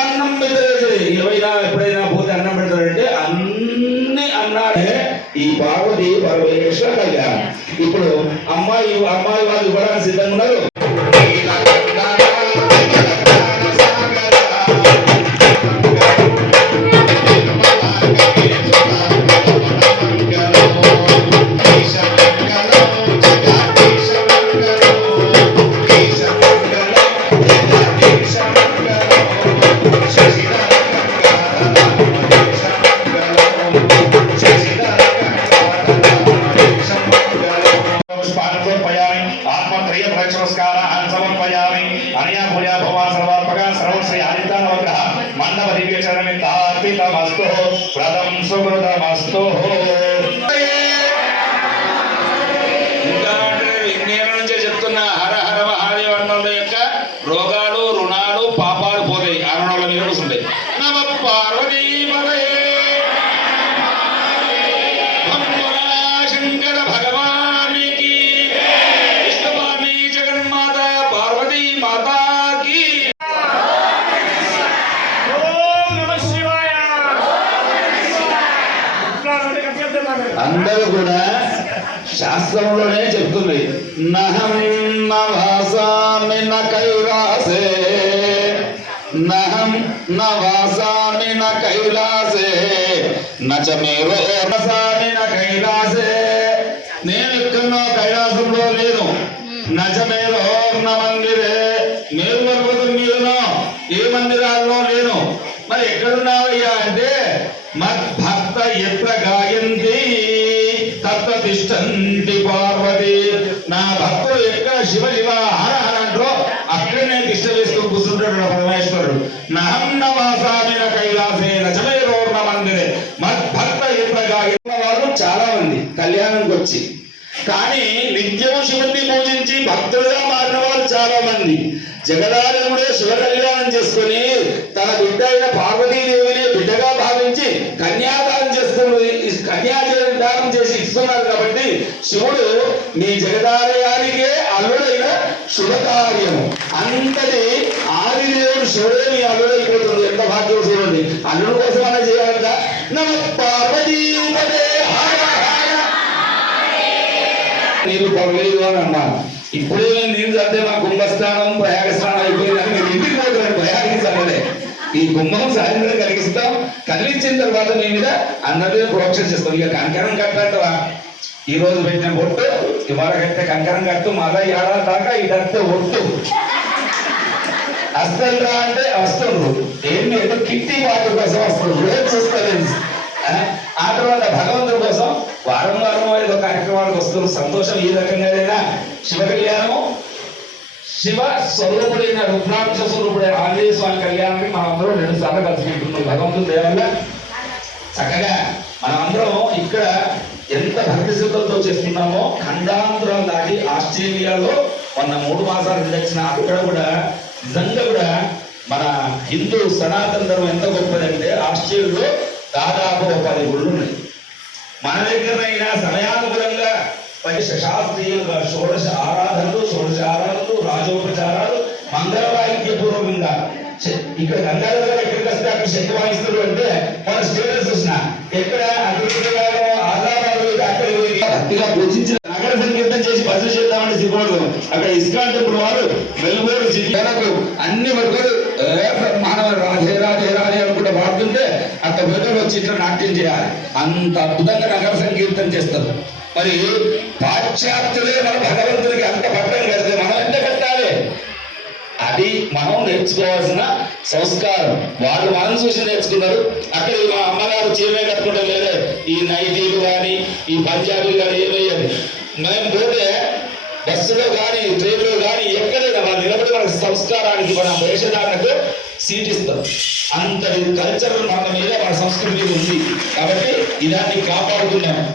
అన్నం పెట్టలేదు ఏమైనా ఎప్పుడైనా పోతే అన్నం పెడతారంటే అన్ని అన్నాడే ఈ పార్వతి పరమేశ్వర కళ్యాణం. ఇప్పుడు అమ్మాయి అమ్మాయి వాళ్ళు ఇవ్వడానికి సిద్ధంగా ఉన్నారు. राधामस्तु राधांशुकृतमस्तु అందరూ కూడా శాస్త్రంలోనే చెప్తుంది. నహం నవాసామి న నహం నవాసామి న కైలాసే. నచ నైలాసే కైలాసే. నేను ఎక్కడో కైలాసంలో లేను. నచ మేరో న మందిరే. మేరు పర్వతం మీదనో ఏ మందిరాల్లో లేను. మరి ఎక్కడున్నావయ్యా అంటే మద్భక్త ఎత్ర శివ శివ హర హర అంటూ అక్కడనే నేను వేసుకుని కూర్చుంటాడు పరమేశ్వరుడు. నహన్న వాసామిన కైలాసే నచమైరోర్ణ మందిరే. మద్భక్త ఎత్ర వాళ్ళు చాలా మంది కళ్యాణంకి వచ్చి. కానీ నిత్యము శివుణ్ణి పూజించి భక్తులుగా మారిన వాళ్ళు చాలా మంది. జగదారణముడే శివ కళ్యాణం చేసుకుని తన బిడ్డ అయిన పార్వతీదేవిని బిడ్డగా భావించి కన్యాదానం చేస్తున్నది కన్యాదానం చేసి ఇస్తున్నారు కాబట్టి శివుడు నీ జగదారయానికి శుభకార్యము. అంతటి ఆదిదేవుడు శివుడేమి అల్లుడైపోతుంది ఎంత భాగ్యం చూడండి. అల్లుడు కోసం అలా చేయాలంట. నమ పార్వతీ హర హర. నీరు పడలేదు అని అన్నాను ఇప్పుడే నేను నీరు చదివితే మా కుంభస్థానం ప్రయాగ స్నానం అయిపోయిందని మీరు ఇంటికి పోతున్నారు ప్రయాగం చదవలే ఈ కుంభం సాయంత్రం కలిగిస్తాం. కలిగించిన తర్వాత మీ మీద అందరి ప్రోక్షణ చేస్తాం. ఇక కంకణం కట్టంటవా ఈ రోజు పెట్టిన బొట్టు ఇవాళ కట్టే కంకరం కట్టు మళ్ళా ఏడాది దాకా ఈ కట్టే ఒట్టు. వస్తుండ్రా అంటే వస్తుండ్రు. ఏంటి లేదు కిట్టి వాటి కోసం వస్తుండ్రు. ఏం చూస్తారు ఆ? తర్వాత భగవంతుడి కోసం వారం వారం ఏదో కార్యక్రమాలకు వస్తున్న సంతోషం ఈ రకంగానైనా? శివ కళ్యాణము శివ స్వరూపుడైన రుద్రాక్ష స్వరూపుడైన ఆంజనేయ స్వామి కళ్యాణానికి మనం అందరం రెండు సార్లు కలుసుకుంటున్నాం భగవంతుడి దేవంగా చక్కగా మనమందరం ఇక్కడ ఎంత భక్తి శ్రద్ధలతో చేస్తున్నామో ఖండాంతరం దాటి ఆస్ట్రేలియాలో మొన్న మూడు మాసాలు ఉండొచ్చిన అక్కడ కూడా నిజంగా కూడా మన హిందూ సనాతన ధర్మం ఎంత గొప్పదంటే ఆస్ట్రేలియాలో దాదాపు ఒక పది గుళ్ళు ఉన్నాయి. మన దగ్గరైనా సమయానుగుణంగా పంచ శాస్త్రీయంగా షోడశ ఆరాధనలు షోడశ ఆరాధనలు రాజోపచారాలు మంగళవాయిద్య పూర్వకంగా ఇక్కడ గంగాధర ఎక్కడికి వస్తే అక్కడ శక్తి వాయిస్తారు అంటే మన స్టేటస్ చూసిన. ఎక్కడ? అభివృద్ధిగా గట్టిగా పూజించిన నగర సంకీర్తన చేసి భజన చేద్దామని సిగ్గుపడదు అక్కడ ఇస్కాన్ టెంపుల్ వారు వెలుగురు సిటీలకు అన్ని వర్గాలు మానవ రాధే రాధే రాధే అనుకుంటే పాడుతుంటే అంత వెలుగురు వచ్చి ఇట్లా నాట్యం చేయాలి. అంత అద్భుతంగా నగర సంకీర్తన చేస్తారు. మరి పాశ్చాత్యులే మన భగవంతుడికి అంత పట్టం కడితే మనం ఎంత కట్టాలి? అది మనం నేర్చుకోవాల్సిన సంస్కారం. వాళ్ళు మనం చూసి నేర్చుకున్నారు. అక్కడ మా అమ్మగారు చీమే కట్టుకుంటే లేదే ఈ నైటీలు కానీ ఈ పంజాబీలు కానీ ఏమయ్యాలి మేము పోతే బస్సులో కానీ ట్రైన్లో కానీ ఎక్కడైనా వాళ్ళు నిలబడి మన సంస్కారానికి మన వేషధారణకు సీటిస్తారు అంత అంతటి కల్చర్ మన మీద మన సంస్కృతి ఉంది. కాబట్టి ఇదాన్ని కాపాడుతున్నాం.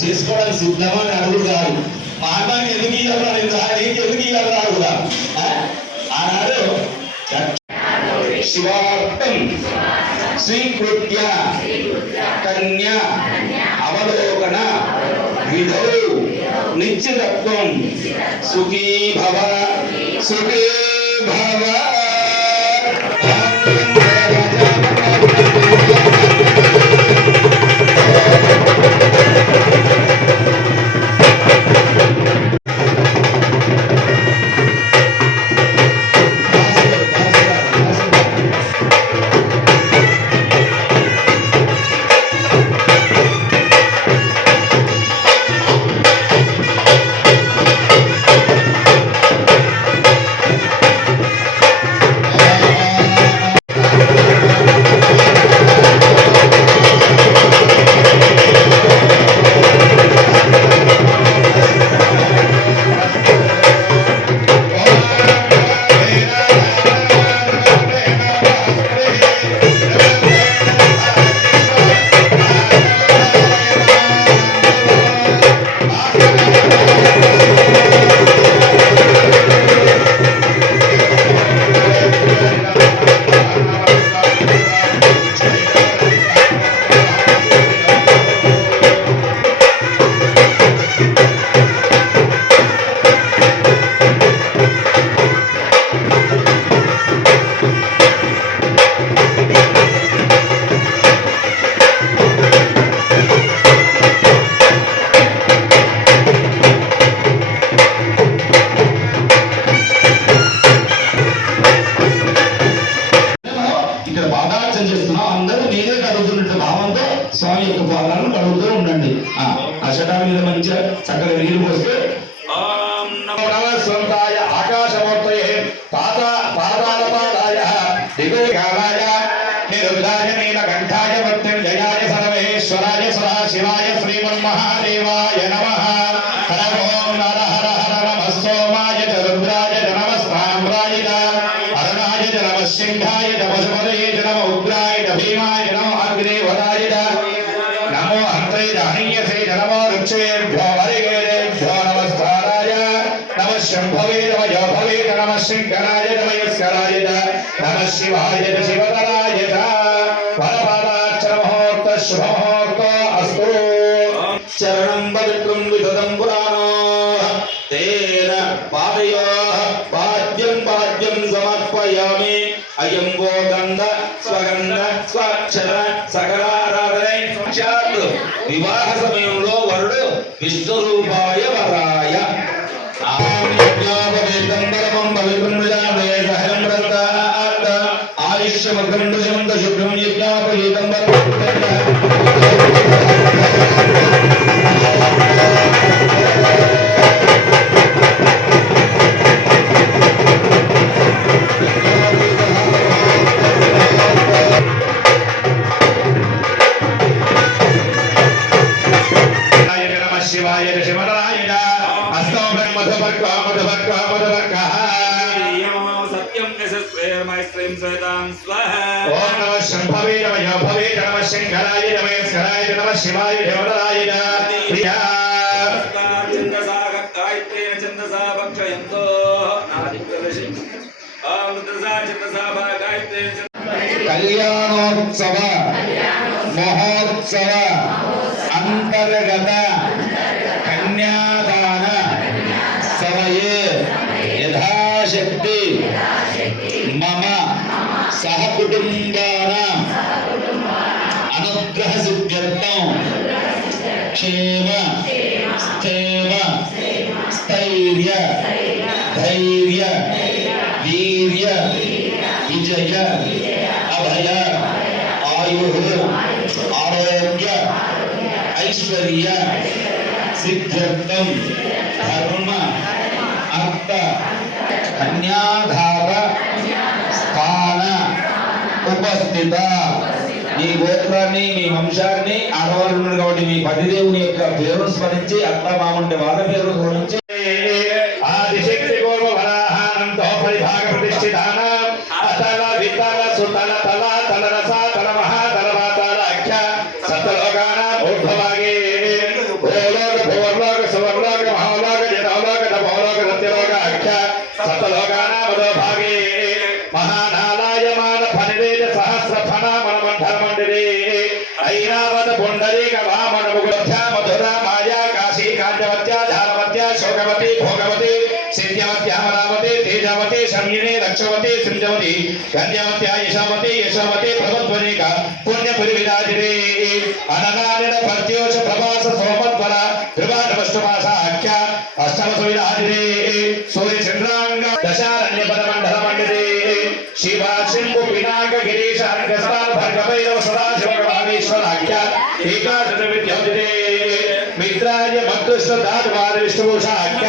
చేసుకోవడానికి సిద్ధమా అని అడుగుడు కాదు. మహాత్మాకి ఎందుకు ఇవ్వాలి నీకు ఎందుకు ఇవ్వాలి కూడా ఆనాడు శివార్థం స్వీకృత్య కన్య అవలోకన విధౌ నిశ్చితత్వం సుఖీభవ సుఖీభవ శంకరేత నమ శంకరాయ నమయస్కరాయ నమ శివాయ శివకరాయ పరమ शमकरण्ड शमंत शुभ्रमण्यज्ञापयेदंबर శంకరాయ నమ శంకరాయ నమ శివాయ దేవరాయ కళ్యాణోత్సవ మహోత్సవ అంతర్గత కన్యాదాన సమయే యథాశక్తి మమ సహకుటుంబ क्षेम क्षेम स्थैर्य धैर्य। वीर्य। विजय। अभय। आयु। आरोग्य। ऐश्वर्य। सिद्ध्यर्थम धर्म। अर्थ। कन्याधार स्थान। उपस्थिता। మీ గోత్రాన్ని మీ వంశాన్ని ఆడవాళ్ళు ఉన్నారు కాబట్టి మీ పతిదేవుని యొక్క పేరును స్మరించి అత్త మామంటే వాళ్ళ పేరును స్మరించి తేజావతి రక్షవతే సృజవతి సింధవతి కన్యావత్య యశావతే యశావతి ప్రభద్వనేక పుణ్యపురి విరాజిరే అననానిన ప్రత్యోష ప్రభాస సోమత్వర త్రివారవష్టమాసాఖ్య అష్టమస విరాజిరే సూర్య చంద్రాంగ దశారణ్య పదమండల మండిరే శివ శంభు వినాయక గిరీశ అర్ఘస్థాన భర్గభైరవ సదాశివ గణాధీశ్వరాఖ్య ఏకాదశ విద్యోజిరే మిత్రాయ మధుష్ట దాద్వాద విష్ణుభూషాఖ్య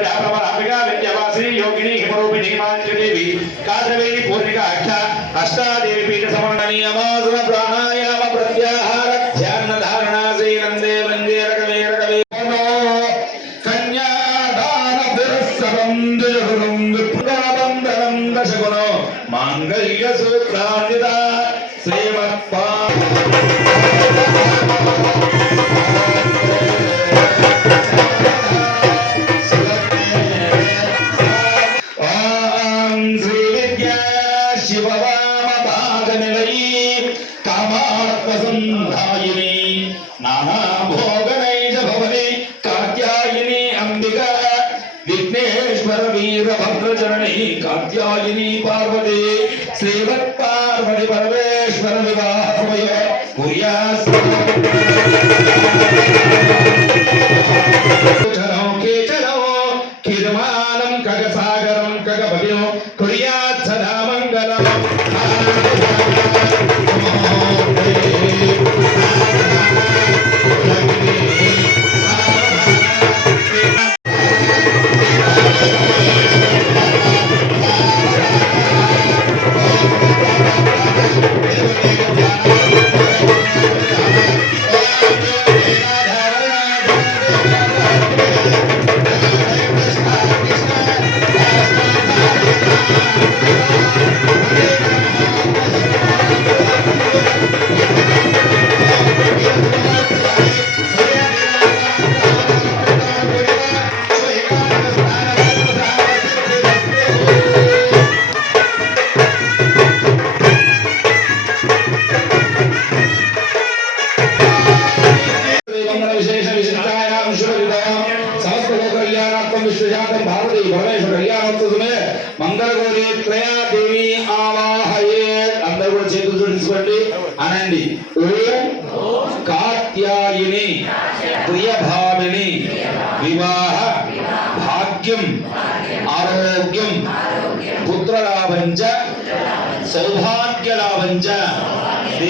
galera. విఘ్నేశ్వర వీర భద్రచరణి కాత్యాయిని పార్వతి శ్రీవత్ పార్వతి పరమేశ్వర వివాహ సమయ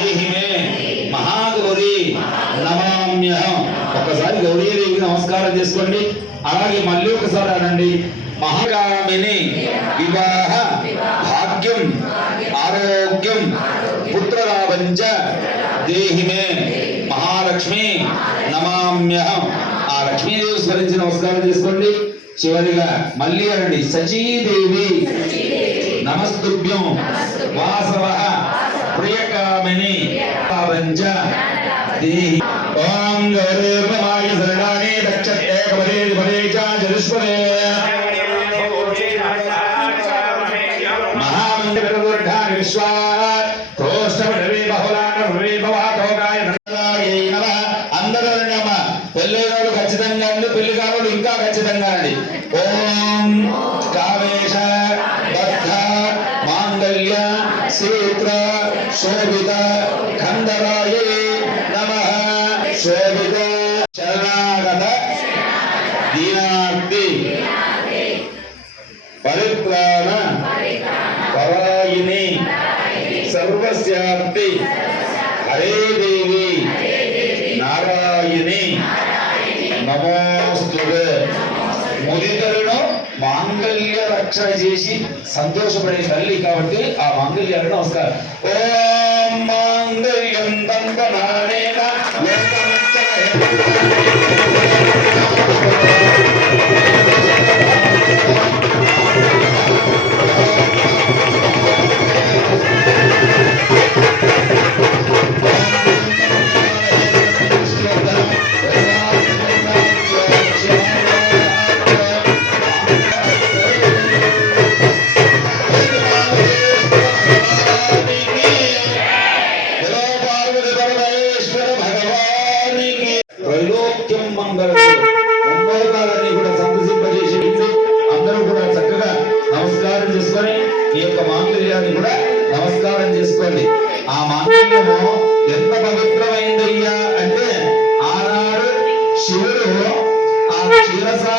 దేహి మే మహాగౌరి నమామ్యహం. ఒకసారి గౌరీదేవికి నమస్కారం చేసుకోండి. అలాగే మళ్ళీ ఒకసారి అనండి. మహాగామిని వివాహ భాగ్యం ఆరోగ్యం పుత్రలాభంచ దేహి మే మహాలక్ష్మి నమామ్యహం. ఆ లక్ష్మీదేవి స్మరించి నమస్కారం చేసుకోండి. చివరిగా మళ్ళీ అనండి. సచీదేవి. నమస్తుభ్యం. వాసవ ప్రియకామిని పావంచ దేహి. ఓం గౌరీర్మమాయ శరణాని దక్ష ఏకపదే పదే చ చతుష్పదే దీనార్తి పరిత్రాణ పరాయిని. సర్వస్యాప్తి హరే దేవి. నారాయణి. నమోస్తు ముదితరును మాంగళ్య రక్షణ చేసి సంతోషపడే తల్లి కాబట్టి ఆ మాంగళ్యానికి నమస్కారం. ఈ యొక్క మాంగళ్యాన్ని కూడా నమస్కారం చేసుకోండి. ఆ మాంగళ్యము ఎంత పవిత్రమైందయ్యా అంటే ఆనాడు శివుడు ఆ క్షీరసా